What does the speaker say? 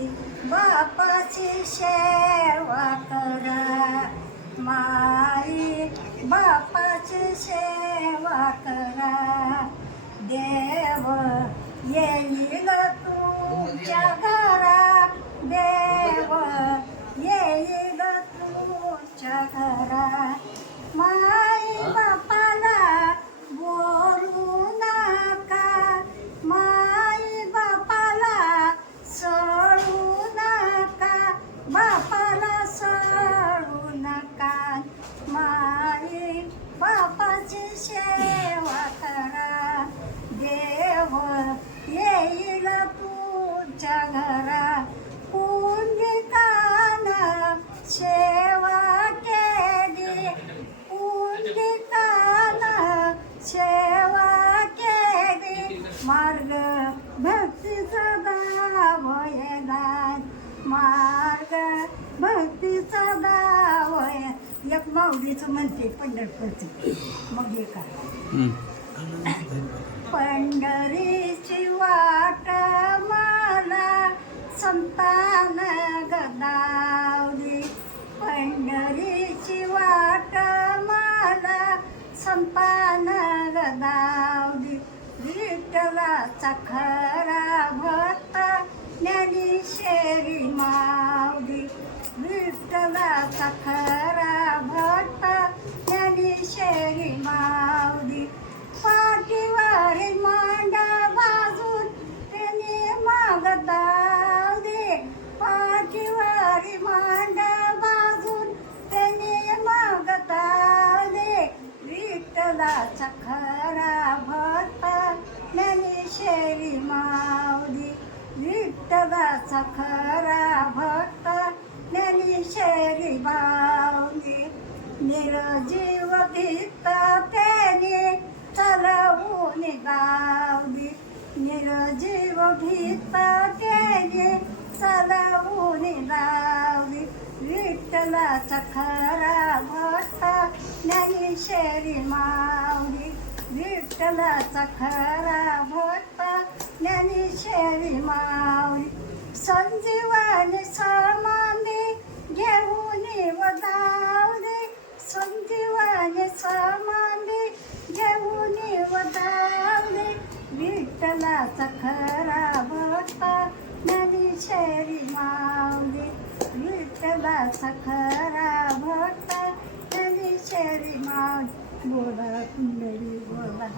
बापाची सेवा करा. माई बापाची सेवा करा. देव येईल तुमच्या घरा मार्ग भक्तीचा दावयला मार्ग भक्तीचा दावय एक माऊलीचं म्हणते पंढरपूरचं. मग हे काय? पंढरीची वाट मला संतान गदावली. पंढरीची वाट मला संतान गदावली देवाचा खरा भक्त ज्ञानेश्वरी माऊली. विठ्ठलाचा खरा भक्त ज्ञानेश्वरी माऊली. पाठीवारी मांडा बाजून त्यांनी मागता दे पाठीवारी मांडा बाजून त्यांनी मागता दे विठ्ठलाचा खरा भक्त शेरी माऊली विठ्ठलाचा खरा भक्त ज्ञानेश्वरी माऊली निरजीव गीत त्याने चलवून गावली. निरजीव गीत त्याने चलवून गावली. विठ्ठलाचा खरा भक्त ज्ञानेश्वरी माऊली. विठ्ठलाचा खरा भक्त ज्ञानेश्वरी माऊली संजीवानी समाने घेऊन वदावले. संजीवानी समाने घेऊन वदावले. विठ्ठलाचा खरा भक्त ज्ञानेश्वरी माऊली विठ्ठलाचा खरा भक्त ज्ञानेश्वरी माऊली बोला कुंडली बोला.